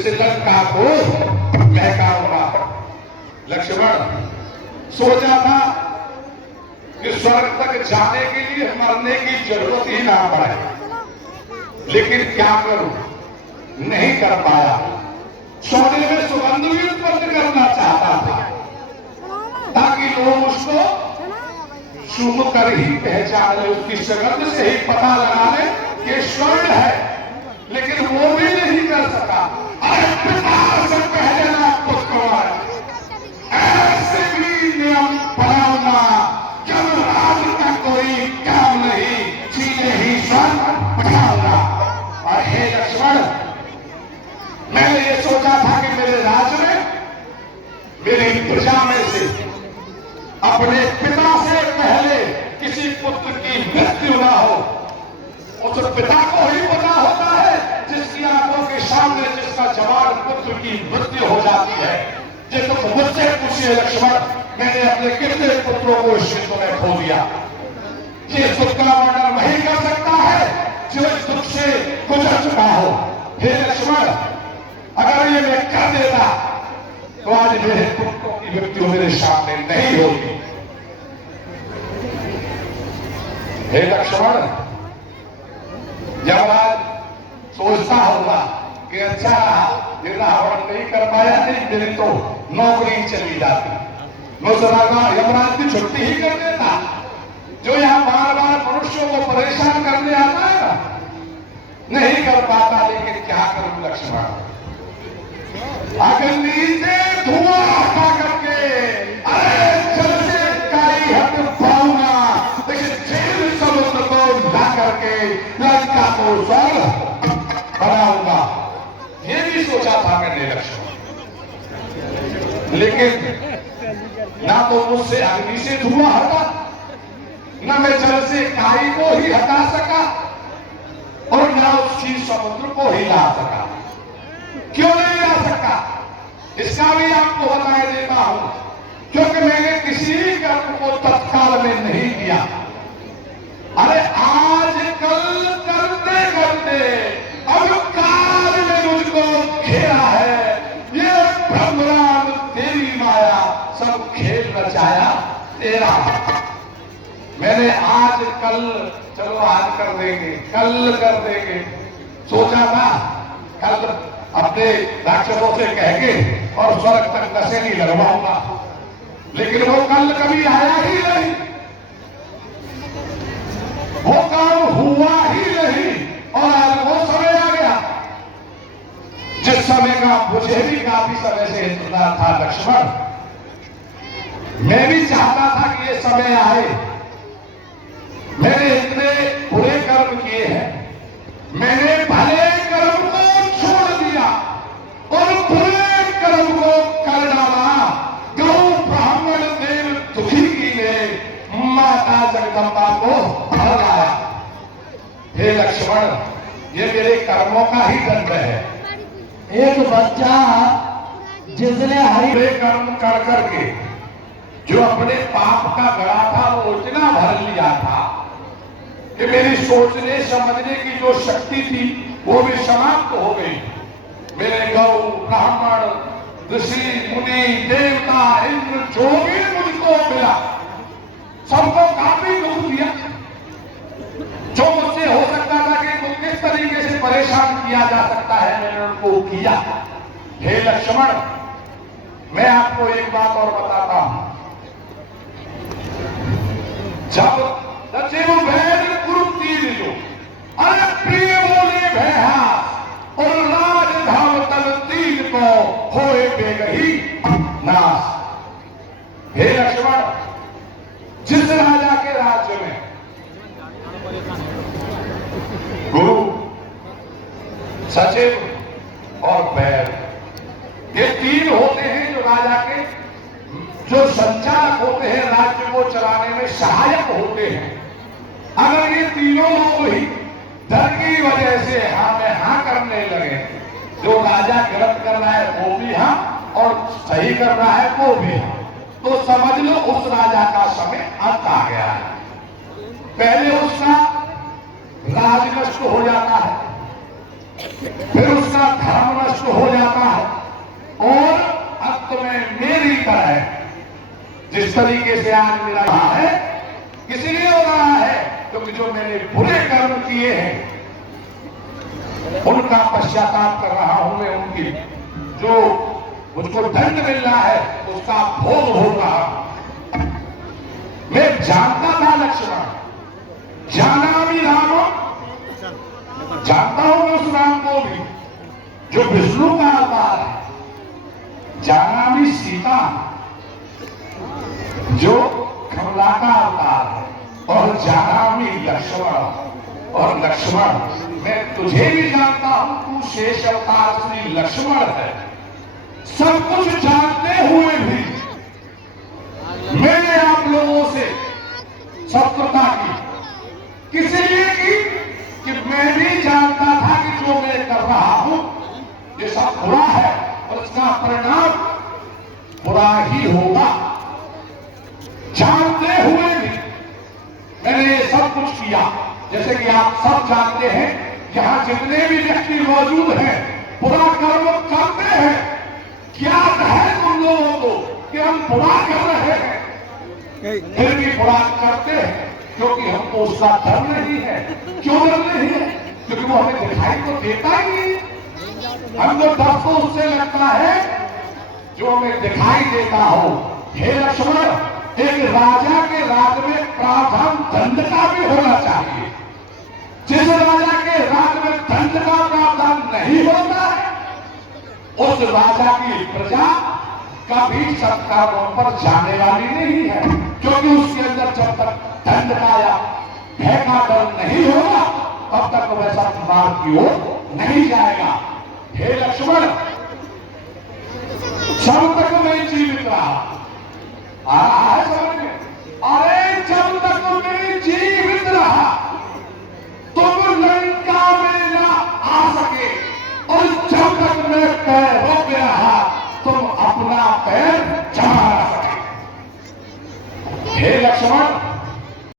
इस लंका को महकाऊंगा। लक्ष्मण सोचा था कि स्वर्ग तक जाने के लिए मरने की जरूरत ही ना पड़े, लेकिन क्या करूं, नहीं कर पाया। सोने में सुगंध भी उत्पन्न करना चाहता था ताकि लोग उसको सुन कर ही पहचान ले, उसकी सुगंध से ही पता लगा ले कि स्वर्ण है, लेकिन वो भी नहीं कर सका। अरे पिता से पहले ना पुत्र है, ऐसे भी नियम बनाऊंगा, जब राज का कोई काम नहीं, सीधे ही स्वर्ण बनाऊंगा। और हे लक्ष्मण, मैंने ये सोचा था कि मेरे राज्य में, मेरी प्रजा में से अपने पिता से पहले किसी पुत्र की मृत्यु ना हो। उस पिता को ही पता होता है जिसकी आंखों के सामने जिसका जवान पुत्र की मृत्यु हो जाती है। ये तो मुझसे पूछिए लक्ष्मण, मैंने अपने कितने पुत्रों को इस युद्ध में खो दिया। ये दुख का वर्णन वही कर सकता है जो इस दुख से गुजर चुका हो। हे लक्ष्मण, अगर ये मैं कर देता तो आज मेरे पुत्रों की मृत्यु मेरे सामने नहीं होगी। हे लक्ष्मण, यमराज सोचता होगा कि अच्छा ये रावण नहीं कर पाया, नहीं मेरी तो नौकरी चली जाती, यमराज की छुट्टी ही कर देता। जो यहाँ बार बार मनुष्यों को परेशान करने आता है ना, नहीं कर पाता। लेकिन क्या करूं लक्ष्मण, अग्नि से धुआं हटा करके, अरे जल से काई हट पाऊंगा, लेकिन झील समुद्र को ला करके लंका को स्वर्ग बनाऊंगा। ये भी सोचा था मैंने लक्ष्मण, लेकिन ना तो मुझसे अग्नि से धुआं हटा, ना मैं जल से काई को ही हटा सका, और ना उसी समुद्र को ही ला सका। क्यों नहीं ला सका, इसका भी आपको बताए देता हूं, क्योंकि मैंने किसी कर्म को तत्काल में नहीं किया। अरे आज कल करते करते अब काल ने मुझको घेरा है। ये ब्रह्मराज तेरी माया, सब खेल रचाया तेरा। मैंने आज कल, चलो आज कर देंगे, कल कर देंगे, सोचा था। कल अपने राक्षसों से कह के और स्वर्ग तक नशेली लगवाऊंगा, लेकिन वो कल कभी आया ही नहीं, वो काम हुआ ही नहीं। और आज वो समय आ गया जिस समय का मुझे भी काफी समय से इंतजार था लक्ष्मण। मैं भी चाहता था कि ये समय आए। मैंने इतने बुरे कर्म किए हैं, मैंने भले कर्म को छोड़ दिया और बुरे कर्म को कर डाला। गौ ब्राह्मण देव दुखी की ने माता जगदम्बा को भगाया। हे लक्ष्मण, ये मेरे कर्मों का ही दंड है। एक बच्चा जिसने हरि कर्म कर करके जो अपने पाप का गड़ा था वो इतना भर लिया था कि मेरी सोचने समझने की जो शक्ति थी वो भी समाप्त हो गई। मेरे गौ ब्राह्मण ऋषि मुनि देवता इंद्र जो भी मुझको मिला, सबको काफी दुख दिया। जो मुझसे हो सकता था कि इनको किस तरीके से परेशान किया जा सकता है, मैंने उनको किया। हे लक्ष्मण, मैं आपको एक बात और बताता हूं। जब सचिव वैद कुरुतीर जो, अरे प्रिय बोले भैया और राजधाम तल तीन को होए बेगही नाश। हे लक्ष्मण, जिस राजा के राज्य में गुरु, सचिव और वैद ये तीन होते हैं जो राजा के जो संचालक होते हैं, राज्य को चलाने में सहायक होते हैं। अगर ये तीनों लोग ही डर की वजह से हाँ में हाँ करने लगे, जो राजा गलत कर रहा है वो भी हाँ और सही कर रहा है वो भी हाँ, तो समझ लो उस राजा का समय अंत आ गया है। पहले उसका राज नष्ट हो जाता है, फिर उसका धर्म नष्ट हो जाता जिस तरीके से आज मेरा रहा है, इसलिए हो रहा है क्योंकि जो मैंने बुरे कर्म किए हैं उनका पश्चाताप कर रहा हूं मैं, उनकी जो मुझको दंड मिल रहा है उसका भोग भोग रहा हूं। मैं जानता था लक्ष्मण, जाना भी राम, जानता हूं मैं उस राम को भी जो विष्णु का अवतार है, जाना भी सीता जो कमला का अवतार है, और जाना भी लक्ष्मण। और लक्ष्मण, मैं तुझे भी जानता हूं, तू शेष अवतार श्री लक्ष्मण है। सब कुछ जानते हुए भी मैंने आप लोगों से शत्रुता की, किस लिए की कि मैं भी जानता था कि जो मैं कर रहा हूं ये सब बुरा है और इसका परिणाम बुरा ही होगा। जानते हुए भी मैंने ये सब कुछ किया। जैसे कि आप सब जानते हैं, यहां जितने भी व्यक्ति मौजूद हैं बुरा कर्म करते हैं। क्या है तुम लोगों को कि हम बुरा कर रहे हैं, फिर भी बुरा करते हैं क्योंकि हमको उसका डर नहीं है। क्यों डर नहीं है? क्योंकि वो हमें दिखाई तो देता ही नहीं। हमको डर तो उससे लगता है जो हमें दिखाई देता हो। हे लक्ष्मण, एक राजा के राज में प्रावधान दंड का भी होना चाहिए। जिस राजा के राज में दंड का प्रावधान नहीं होता है उस राजा की प्रजा कभी सत्कारों पर जाने वाली नहीं है, क्योंकि उसके अंदर जब तक दंड का या भय का डर नहीं होगा तब तक वैसा मार्ग की ओर नहीं जाएगा। हे लक्ष्मण, जब तक मैं जीवित रहा, आ रहा है समझ में? अरे जब तक मैं जीवित रहा तुम लंका में ना आ सके, और जब तक मैं पैरों पे रहा तुम अपना पैर जमा ना सके। हे लक्ष्मण,